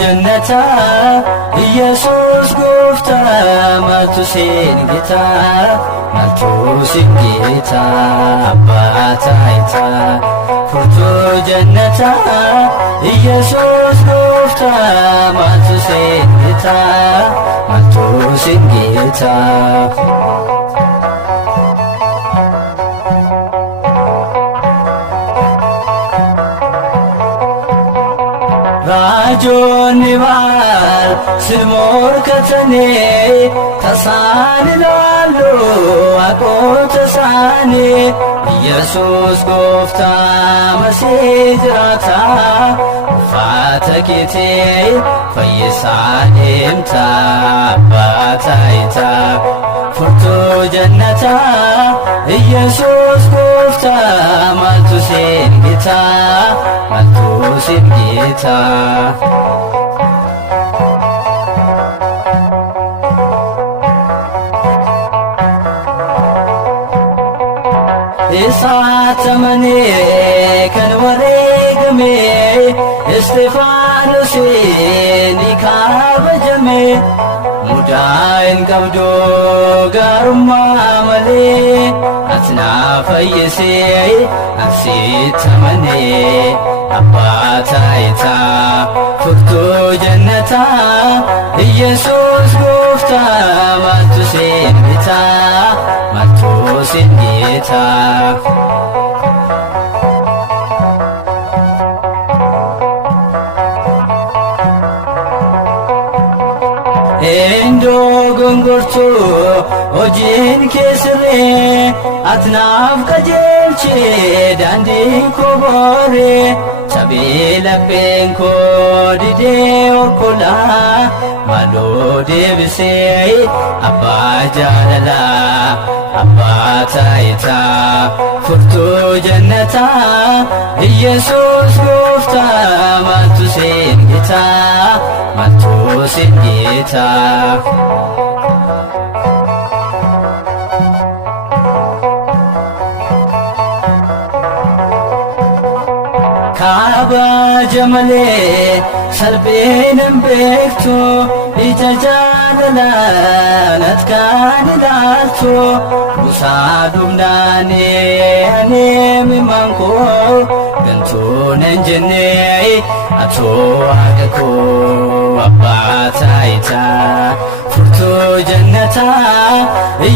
jannata Yesus gofta maaltu sin gita maaltu sin gita abbaa taayitaa furtuu jannata Yesus gofta maaltu sin gita maaltu sin gita Raajonni baal silmoor katanii tasaan ilaalu waaqota isaanii Yesus gooftaa masii jiraata uffata keetii fayyisaa deemta abbaa taayitaa furtuu jannata Yesus gooftaa maaltu sin gita maaltu sin gita Isaatamanii kan wareegame Isxifaanosii ni kabajame mudaa hin qabdu gaarummaa malee ati na fayyisee ansitti amanee abbaa taayitaa furtuu jannata Yesus gooftaa maaltu sin gita maaltu sin gita Endo gongortu hojiin keessirree atnaaf qajeelche daandii koo boore sabee lapheen koo didee okkolaa maaloo deebisee abbaa jaalalaa abbaa taayitaa furtuu jannata Yesus gooftaa maaltu sin gita maaltu sin gita kabaja malee salpheen hin beektu ija jaalalaan ati kan ilaaltu busaa dhumnaanii aneemimaan koo gantuun hin jennee atoo waaqa koo abbaa taayitaa furtuu jannata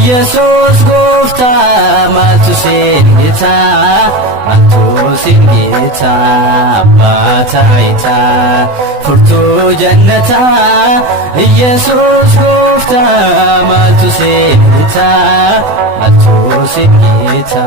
Yesus gooftaa maaltu sin gita maaltu sin gita abbaa taayitaa furtuu jannata Yesus gooftaa maaltu sin gita maaltu sin gita